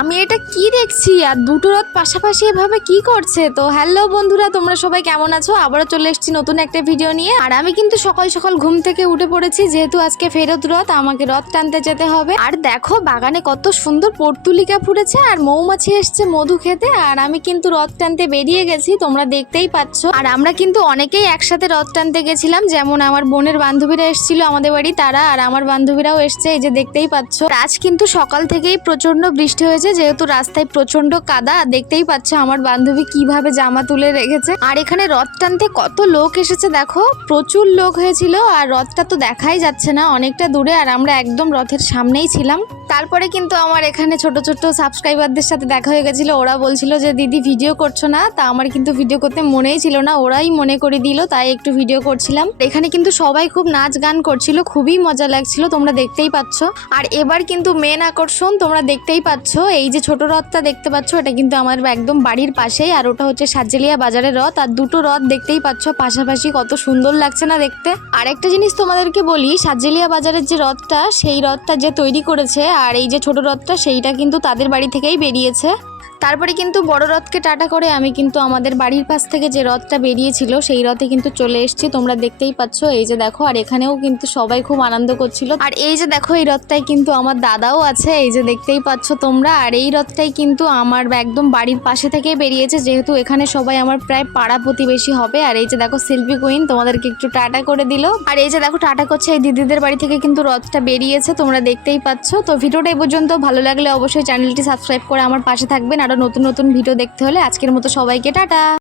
আমি এটা কি দেখছি আর দুটো রথ পাশাপাশি এভাবে কি করছে। তো হ্যালো বন্ধুরা, তোমরা সবাই কেমন আছো? আবারও চলে এসেছি নতুন একটা ভিডিও নিয়ে। আর আমি কিন্তু সকাল সকাল ঘুম থেকে উঠে পড়েছি, যেহেতু আজকে ফেরত রথ, আমাকে রথ টানতে যেতে হবে। আর দেখো বাগানে কত সুন্দর পর্তুলিকা ফুটেছে আর মৌমাছি এসছে মধু খেতে। আর আমি কিন্তু রথ টানতে বেরিয়ে গেছি, তোমরা দেখতেই পাচ্ছ। আর আমরা কিন্তু অনেকেই একসাথে রথ টানতে গেছিলাম, যেমন আমার বোনের বান্ধবীরা এসেছিল আমাদের বাড়ি, তারা আর আমার বান্ধবীরাও এসছে, এই যে দেখতেই পাচ্ছ। আজ কিন্তু সকাল থেকেই প্রচন্ড বৃষ্টি হয়েছে, যেহেতু রাস্তায় প্রচন্ড কাদা। দেখতেই পাচ্ছ আমার বান্ধবী কিভাবে জামা তুলে রেখেছে। আর এখানে রথ টানতে কত লোক এসেছে দেখো, প্রচুর লোক হয়েছিল। আর রথটা তো দেখাই যাচ্ছে না, অনেকটা দূরে, আর আমরা একদম রথের সামনেই ছিলাম। তারপরে কিন্তু আমার এখানে ছোট ছোট সাবস্ক্রাইবারদের সাথে দেখা হয়ে গেছিল। ওরা বলছিল যে দিদি ভিডিও করছো না, তা আমার কিন্তু ভিডিও করতে মনেই ছিল না, ওরাই মনে করে দিল, তাই একটু ভিডিও করছিলাম। এখানে কিন্তু সবাই খুব নাচ গান করছিল, খুবই মজা লাগছিল, তোমরা দেখতেই পাচ্ছ। আর এবার কিন্তু মেন আকর্ষণ তোমরা দেখতেই পাচ্ছ, এই যে ছোট রথটা দেখতে পাচ্ছ, এটা কিন্তু আমার একদম বাড়ির পাশেই। আর ওটা হচ্ছে সাজেলিয়া বাজারের রথ। আর দুটো রথ দেখতেই পাচ্ছ পাশাপাশি, কত সুন্দর লাগছে না দেখতে। আর একটা জিনিস তোমাদেরকে বলি, সাজেলিয়া বাজারের যে রথটা, সেই রথটা যে তৈরি করেছে আর এই যে ছোট রথটা, সেইটা কিন্তু তাদের বাড়ি থেকেই বেরিয়েছে। তারপরে কিন্তু বড় রথকে টাটা করে আমি কিন্তু আমাদের বাড়ির পাশ থেকে যে রথটা বেরিয়েছিল সেই রথে কিন্তু চলে এসেছি, তোমরা দেখতেই পাচ্ছ। এই যে দেখো, আর এখানেও কিন্তু সবাই খুব আনন্দ করছিল। আর এই যে দেখো, এই রথটাই কিন্তু আমার দাদাও আছে, এই যে দেখতেই পাচ্ছ তোমরা। আর এই রথটাই কিন্তু আমার একদম বাড়ির পাশে থেকেই বেরিয়েছে, যেহেতু এখানে সবাই আমার প্রায় পাড়া প্রতিবেশী হবে। আর এই যে দেখো শিল্পী কুইন তোমাদেরকে একটু টাটা করে দিল। আর এই যে দেখো টাটা করছে, এই দিদিদের বাড়ি থেকে কিন্তু রথটা বেরিয়েছে, তোমরা দেখতেই পাচ্ছ। তো ভিডিওটা এই পর্যন্ত, ভালো লাগলে অবশ্যই চ্যানেলটি সাবস্ক্রাইব করে আমার পাশে থাকবেন। আরো নতুন নতুন ভিডিও দেখতে হলে আজকের মতো সবাইকে টাটা।